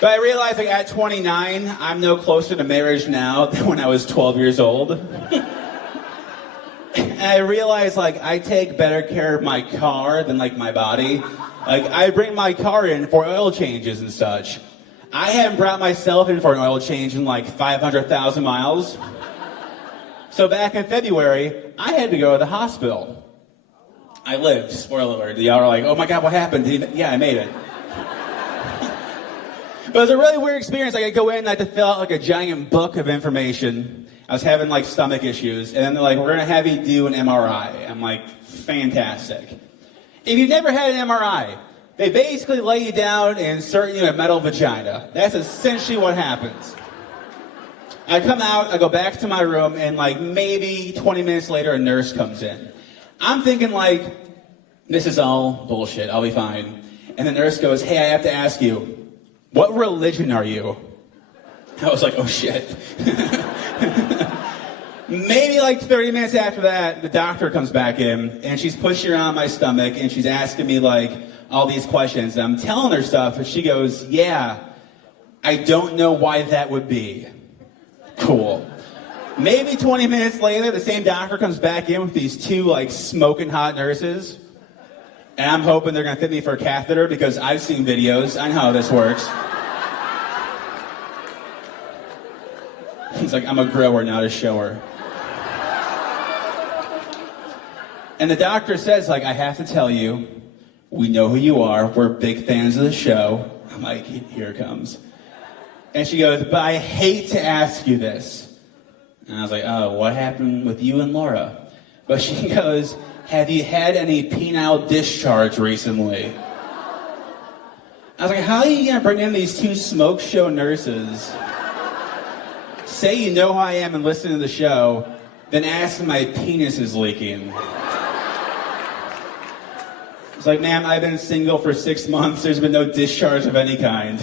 But I realized like at 29, I'm no closer to marriage now than when I was 12 years old. And I realized like I take better care of my car than like my body. Like I bring my car in for oil changes and such. I haven't brought myself in for an oil change in like 500,000 miles. So back in February, I had to go to the hospital. I lived, spoiler alert. Y'all are like, oh my God, what happened? Yeah, I made it. But it was a really weird experience. Like I go in and I had to fill out like a giant book of information. I was having like stomach issues. And then they're like, we're going to have you do an MRI. I'm like, fantastic. If you've never had an MRI, they basically lay you down and insert you in a metal vagina. That's essentially what happens. I come out, I go back to my room, and like maybe 20 minutes later, a nurse comes in. I'm thinking like, this is all bullshit, I'll be fine. And the nurse goes, hey, I have to ask you, what religion are you? I was like, oh shit. Maybe like 30 minutes after that, the doctor comes back in, and she's pushing around my stomach, and she's asking me like all these questions. And I'm telling her stuff, and she goes, yeah, I don't know why that would be. Cool. Maybe 20 minutes later, the same doctor comes back in with these two like smoking hot nurses. And I'm hoping they're going to fit me for a catheter because I've seen videos. I know how this works. He's like, I'm a grower, not a shower. And the doctor says, like, I have to tell you, we know who you are. We're big fans of the show. I'm like, here it comes. And she goes, but I hate to ask you this. And I was like, oh, what happened with you and Laura? But she goes, have you had any penile discharge recently? I was like, how are you going to bring in these two smoke show nurses, say you know who I am and listen to the show, then ask if my penis is leaking? It's like, ma'am, I've been single for 6 months. There's been no discharge of any kind.